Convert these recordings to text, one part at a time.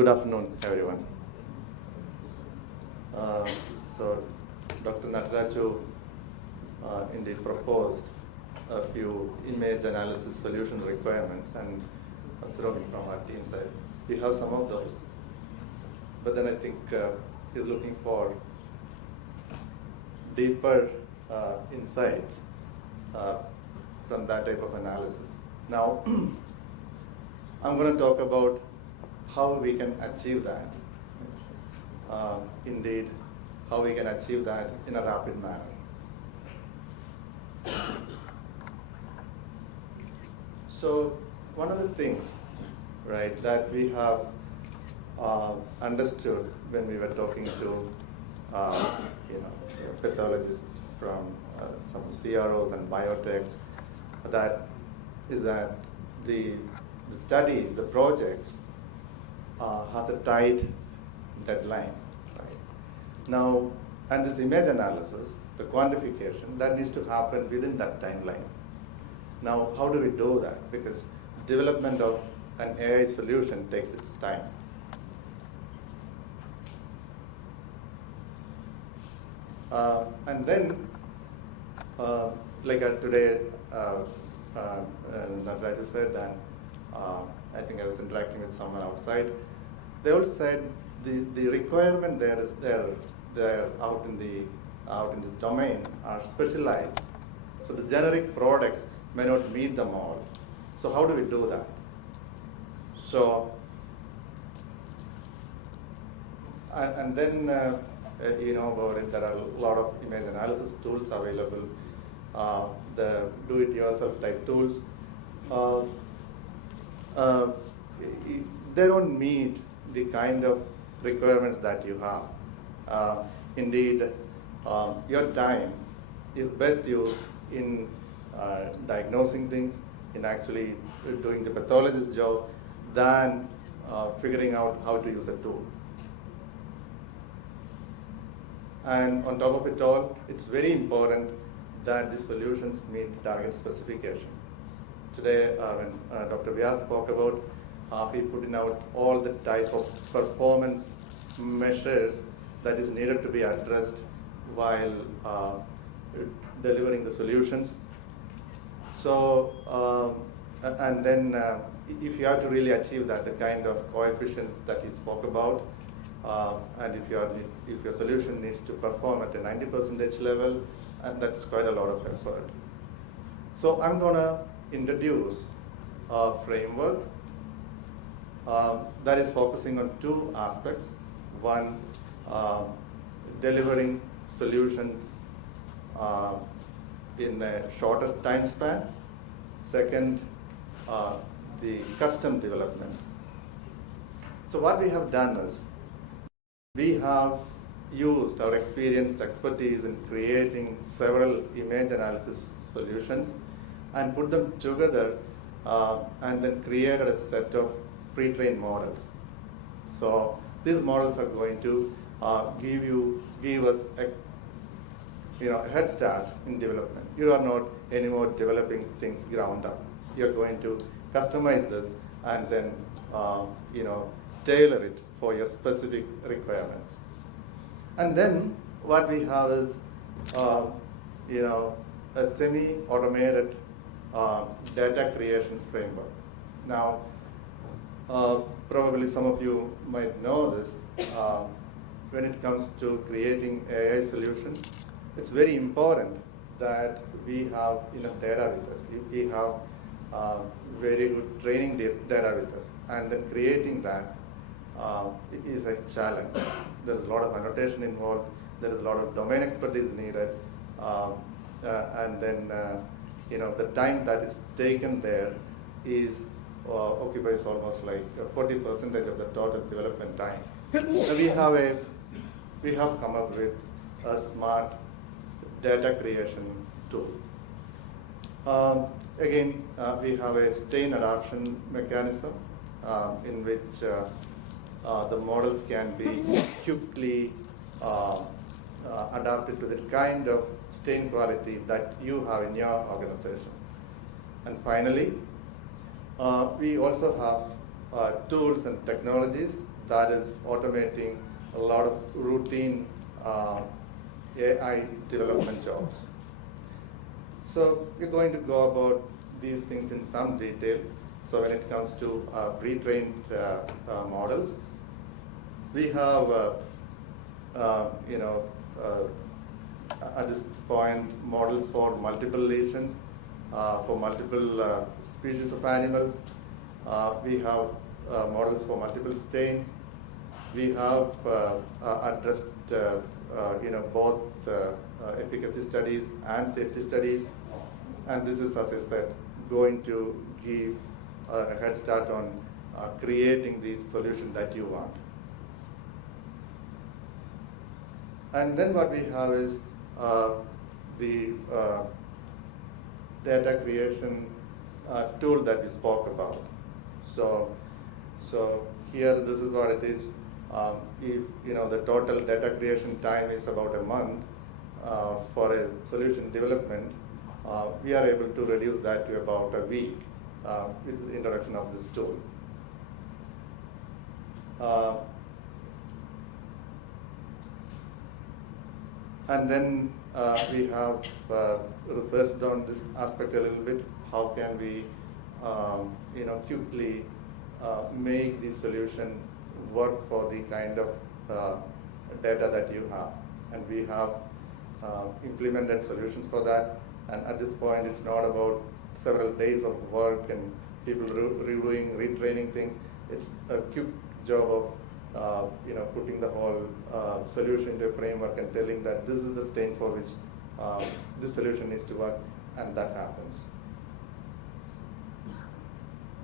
Good afternoon, everyone. So, Dr. Nataraju indeed proposed a few image analysis solution requirements, and Asromi from our team said, we have some of those. But then I think he's looking for deeper insights from that type of analysis. Now, I'm going to talk about how we can achieve that. Indeed, how we can achieve that in a rapid manner. So, one of the things, right, that we have understood when we were talking to, pathologists from some CROs and biotechs, that is that the studies, the projects, has a tight deadline. Right? Now, and this image analysis, the quantification, that needs to happen within that timeline. Now, how do we do that? Because development of an AI solution takes its time. And then, today, Nataraju said that, I think I was interacting with someone outside, they all said the requirement there is they're out in this domain are specialized. So the generic products may not meet them all. So how do we do that? So, and then, about it, there are a lot of image analysis tools available, the do-it-yourself type tools. They don't meet the kind of requirements that you have. Indeed, your time is best used in diagnosing things, in actually doing the pathologist's job, than figuring out how to use a tool. And on top of it all, it's very important that the solutions meet target specification. Today, when Dr. Vyas spoke about, he put in out all the type of performance measures that is needed to be addressed while delivering the solutions. So, and then if you have to really achieve that, the kind of coefficients that he spoke about, and if your solution needs to perform at a 90% level, and that's quite a lot of effort. So I'm going to introduce a framework that is focusing on two aspects. One, delivering solutions in a shorter time span. Second, the custom development. So what we have done is, we have used our experience, expertise in creating several image analysis solutions and put them together and then created a set of pre-trained models. So these models are going to give us a head start in development. You are not anymore developing things ground up. You're going to customize this and then tailor it for your specific requirements. And then what we have is a semi-automated data creation framework. Now, probably some of you might know this. When it comes to creating AI solutions, it's very important that we have enough data with us. We have very good training data with us, and then creating that is a challenge. There is a lot of annotation involved. There is a lot of domain expertise needed, and then the time that is taken there is occupies almost like 40% of the total development time. So we have come up with a smart data creation tool. Again, we have a stain adoption mechanism in which the models can be quickly adapted to the kind of stain quality that you have in your organization. And finally, we also have tools and technologies that is automating a lot of routine AI development jobs. So we're going to go about these things in some detail. So when it comes to pre-trained models, we have, at this point, models for multiple lesions, for multiple species of animals. We have models for multiple stains. We have addressed both efficacy studies and safety studies. And this is, as I said, going to give a head start on creating the solution that you want. And then what we have is the data creation tool that we spoke about. So here, this is what it is. If the total data creation time is about a month for a solution development, we are able to reduce that to about a week with the introduction of this tool. And then we have researched on this aspect a little bit. How can we, quickly make the solution work for the kind of data that you have? And we have implemented solutions for that. And at this point, it's not about several days of work and people reviewing, retraining things. It's a quick job of putting the whole solution into a framework and telling that this is the stain for which this solution needs to work, and that happens.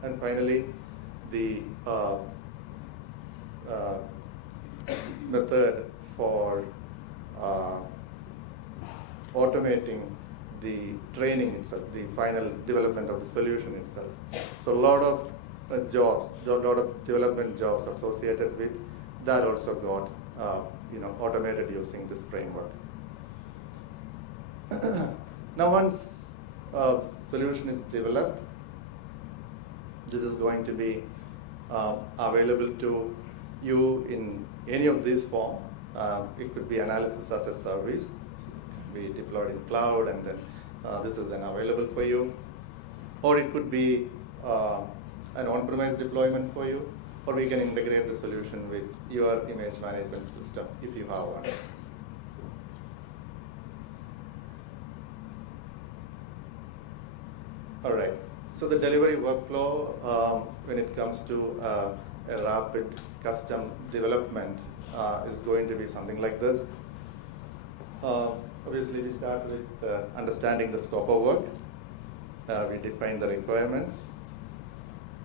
And finally, the method for automating the training itself, the final development of the solution itself. So a lot of jobs, a lot of development jobs associated with that also got automated using this framework. Now, once a solution is developed, this is going to be available to you in any of these forms. It could be analysis as a service. Be deployed in cloud, and then this is then available for you. Or it could be an on-premise deployment for you, or we can integrate the solution with your image management system if you have one. All right, so the delivery workflow when it comes to a rapid custom development is going to be something like this. Obviously, we start with understanding the scope of work. We define the requirements.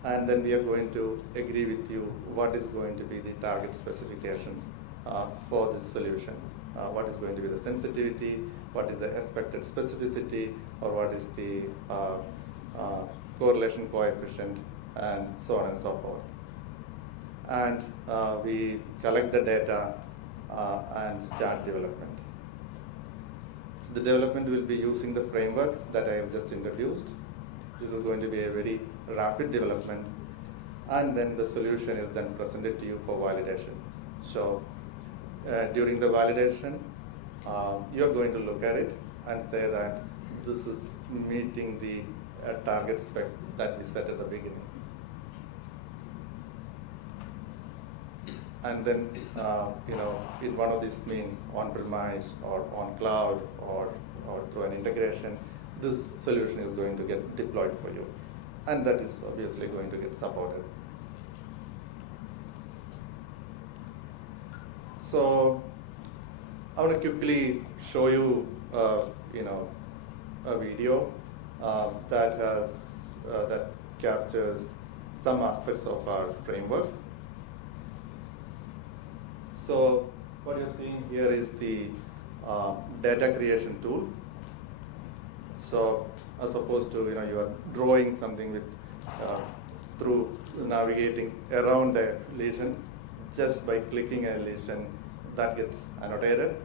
And then we are going to agree with you what is going to be the target specifications for this solution. What is going to be the sensitivity, what is the expected specificity, or what is the correlation coefficient, and so on and so forth. And we collect the data and start development. So the development will be using the framework that I have just introduced. This is going to be a very rapid development, and then the solution is then presented to you for validation. So during the validation, you're going to look at it and say that this is meeting the target specs that we set at the beginning. And then, in one of these means, on-premise or on cloud or through an integration, this solution is going to get deployed for you. And that is obviously going to get supported. So I want to quickly show you, a video that captures some aspects of our framework. So what you're seeing here is the data creation tool. So as opposed to you are drawing something with through navigating around a lesion, just by clicking a lesion, that gets annotated.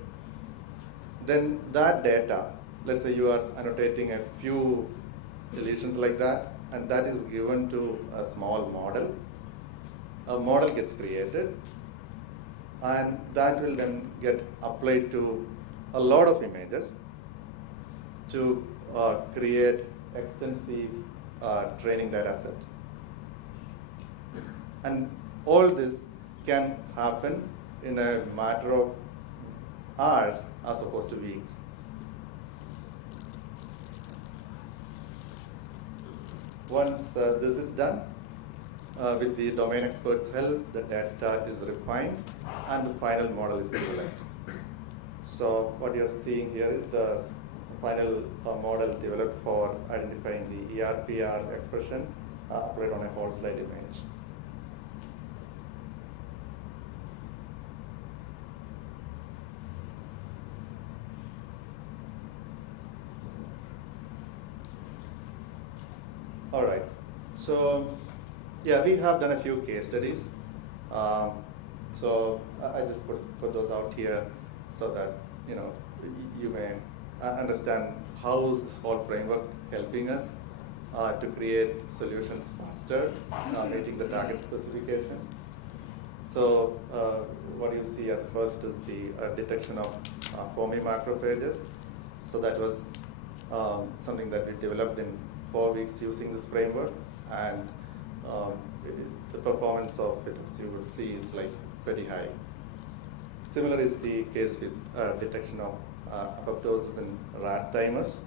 Then that data, let's say you are annotating a few lesions like that, and that is given to a small model. a model gets created, and that will then get applied to a lot of images to create extensive training data set. And all this can happen in a matter of hours as opposed to weeks. Once this is done, with the domain experts' help, the data is refined and the final model is developed. So what you're seeing here is the final model developed for identifying the ERPR expression applied on a whole slide image. All right. So yeah, we have done a few case studies. So I just put those out here so that you may understand how is this whole framework helping us to create solutions faster, meeting the target specification. So what you see at first is the detection of foamy macrophages. So that was something that we developed in 4 weeks using this framework, and the performance of it, as you would see, is like pretty high. Similar is the case with detection of apoptosis in rat thymus.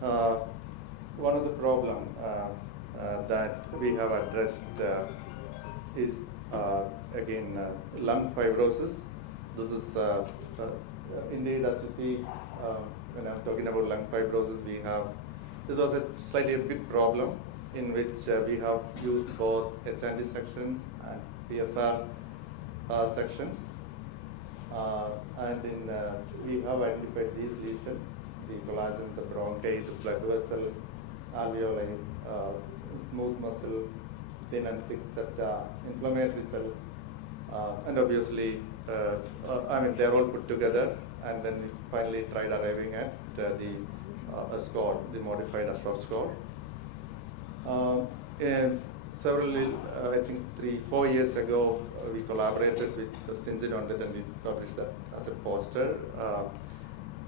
One of the problem that we have addressed is again lung fibrosis. This is indeed, as you see, when I'm talking about lung fibrosis, this was a slightly a big problem in which we have used both HND sections and PSR sections. And we have identified these lesions, the collagen, the bronchi, the blood vessel, alveoli, smooth muscle, thin and thick septa, inflammatory cells, and obviously, they're all put together, and then we finally tried arriving at a score, the modified Ashraf score. And several, I think 3-4 years ago, we collaborated with Sinjin on that, and we published that as a poster.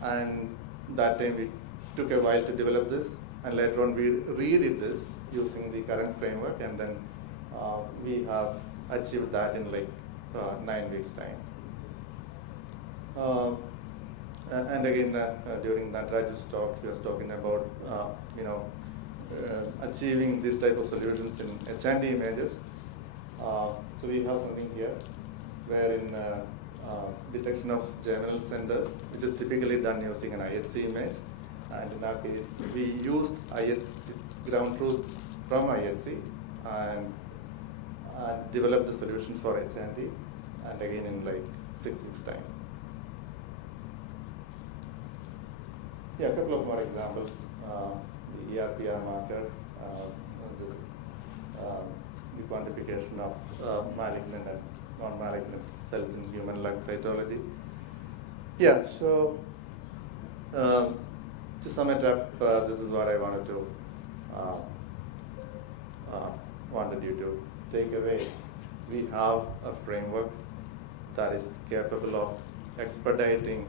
And that time we took a while to develop this, and later on we redid this using the current framework, and then we have achieved that in like 9 weeks' time. And again, during Nataraj's talk, he was talking about achieving this type of solutions in HND images. So we have something here, wherein detection of germinal centers, which is typically done using an IHC image. And in that case, we used IHC ground truth from IHC and developed the solution for HND, and again in like 6 weeks' time. Yeah, a couple of more examples. The ERPR marker, this is the quantification of malignant and non-malignant cells in human lung cytology. Yeah, so to sum it up, this is what I wanted you to take away. We have a framework that is capable of expediting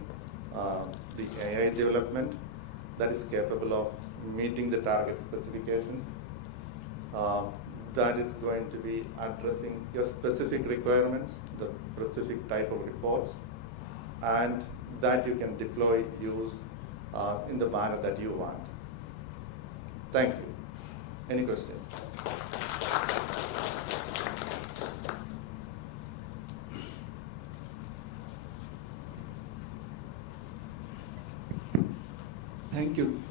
the AI development, that is capable of meeting the target specifications, that is going to be addressing your specific requirements, the specific type of reports, and that you can deploy, use in the manner that you want. Thank you. Any questions? Thank you.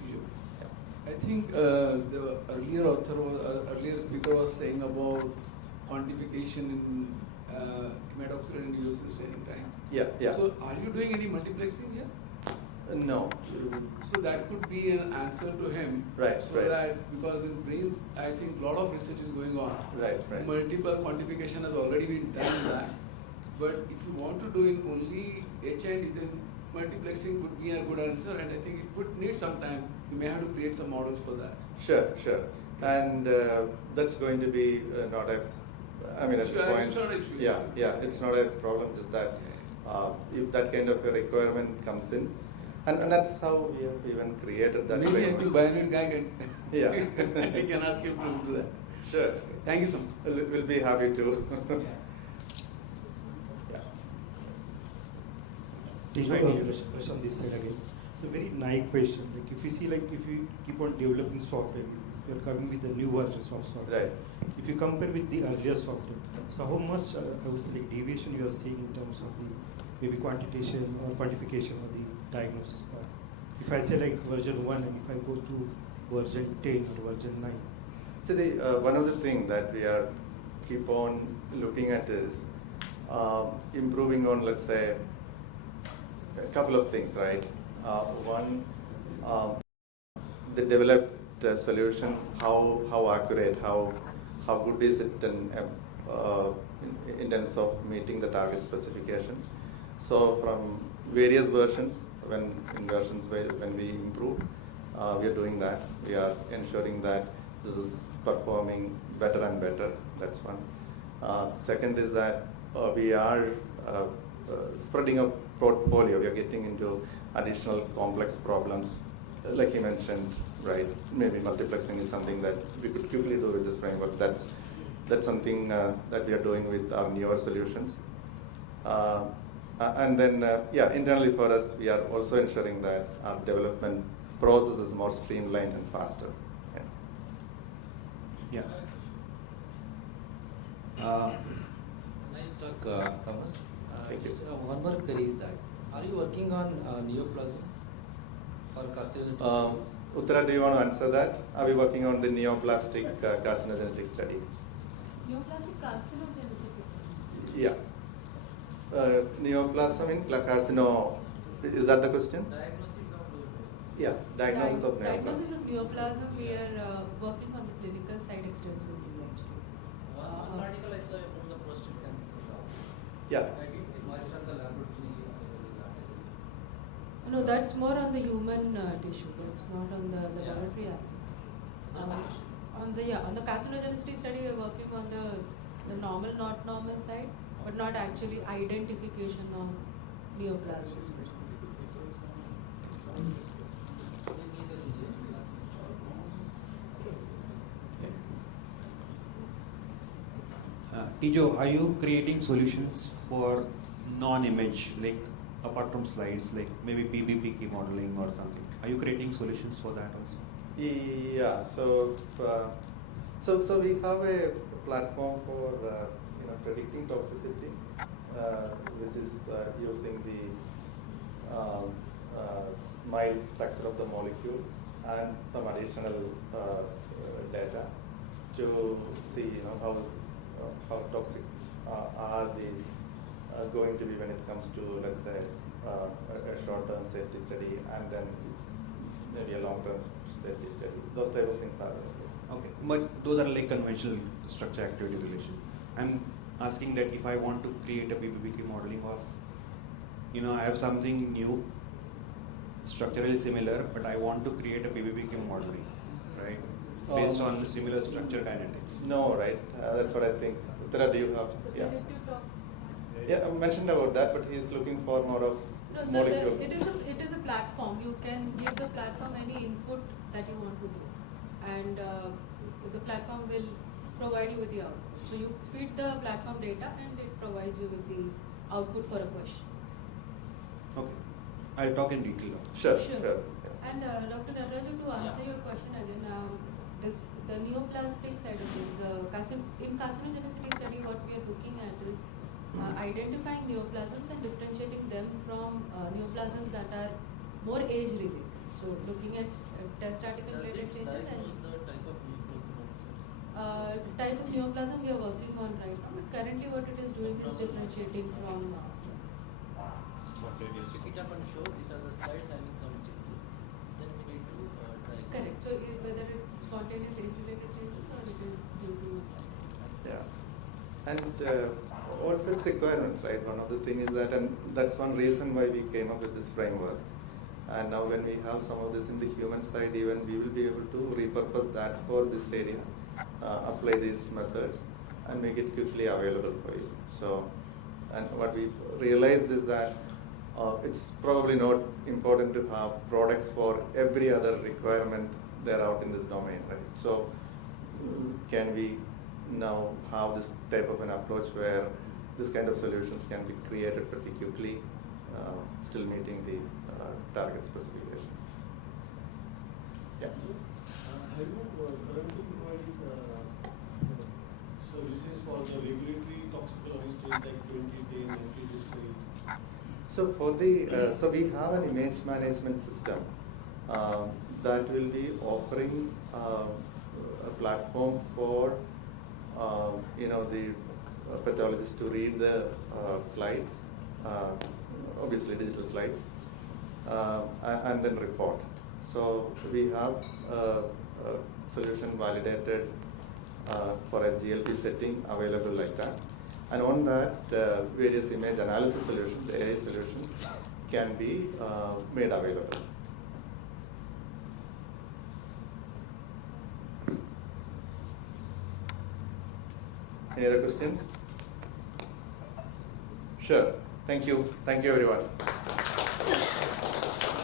I think the earlier speaker was saying about quantification in hematoxylin sustaining, right? Yeah, yeah. So are you doing any multiplexing here? No. So that could be an answer to him. Right, so right. That because in brain, I think a lot of research is going on. Right, right. Multiple quantification has already been done in that. But if you want to do in only HND, then multiplexing would be a good answer, and I think it would need some time. You may have to create some models for that. Sure, sure. And that's going to be not a, I mean, at this point, It's not an issue. yeah, it's not a problem, just that if that kind of a requirement comes in, and that's how we have even created that Maybe I think framework. Bionic guy can, Yeah. we can ask him to do that. Sure. Thank you so much. We'll be happy to. Yeah. Tijo, question on this side again. So very naive question. Like if you see, like if you keep on developing software, you're coming with the new versions of software. Right. If you compare with the earlier software, so how much I would say like deviation you are seeing in terms of the maybe quantitation or quantification of the diagnosis part? If I say like version 1 and if I go to version 10 or version 9. So the one of the things that we are keep on looking at is improving on, let's say, a couple of things, right? One, the developed solution, how accurate, how good is it in terms of meeting the target specification. So from various versions, when we improve, we are doing that. We are ensuring that this is performing better and better. That's one. Second is that we are spreading a portfolio. We are getting into additional complex problems, like you mentioned, right? Maybe multiplexing is something that we could quickly do with this framework. That's something that we are doing with our newer solutions. And then, internally for us, we are also ensuring that our development process is more streamlined and faster. Yeah. Nice talk, Thomas. Thank you. One more query is that, are you working on neoplasms for carcinogenic studies? Uttara, do you want to answer that? Are we working on the neoplastic carcinogenetic study? Neoplastic carcinogenicity. Yeah. Neoplasm in carcino, is that the question? Diagnosis of neoplasm. Yeah, diagnosis of neoplasm. Diagnosis of neoplasm, we are working on the clinical side extensively actually. One article I saw about the prostate cancer. Yeah. I didn't see much on the laboratory. No, that's more on the human tissue. That's not on the Yeah. laboratory. That's the question. On the carcinogenicity study, we're working on the normal, not normal side, but not actually identification of neoplasms. Tijo, are you creating solutions for non-image, like apart from slides, like maybe PBPK modeling or something? Are you creating solutions for that also? Yeah, so we have a platform for predicting toxicity, which is using the mild structure of the molecule and some additional data to see how toxic are these going to be when it comes to, let's say, a short-term safety study and then maybe a long-term safety study. Those type of things are available. Okay, but those are like conventional structure activity relation. I'm asking that if I want to create a PBPK modeling of, I have something new, structurally similar, but I want to create a PBPK modeling, right? Based on the similar structure kinetics. No, right? That's what I think. Uttara, do you have? Yeah. Yeah, I mentioned about that, but he's looking for more of No, so molecule. it is a platform. You can give the platform any input that you want to give, and the platform will provide you with the output. So you feed the platform data, and it provides you with the output for a question. Okay, I'll talk in detail. Sure. Sure. And Dr. Nataraju, to answer your question again, the neoplastic side of things, in carcinogenicity study, what we are looking at is identifying neoplasms and differentiating them from neoplasms that are more age-related. So looking at test article related changes and type of neoplasm we are working on right now. But currently, what it is doing is differentiating from. Pick it up and show these are the slides having some changes. Then we need to try. Correct. So whether it's spontaneous age-related changes or it is due to. Yeah. And also its requirements, right? One of the things is that, and that's one reason why we came up with this framework. And now when we have some of this in the human side, even we will be able to repurpose that for this area, apply these methods, and make it quickly available for you. So, and what we realized is that it's probably not important to have products for every other requirement there out in this domain, right? So, can we now have this type of an approach where this kind of solutions can be created pretty quickly, still meeting the target specifications? Yeah. Have you currently provided services for the regulatory toxicology stage like 2010 and stage? So for the so we have an image management system that will be offering a platform for the pathologists to read the slides, obviously digital slides, and then report. So we have a solution validated for a GLP setting available like that. And on that, various image analysis solutions, AI solutions, can be made available. Any other questions? Sure. Thank you. Thank you, everyone.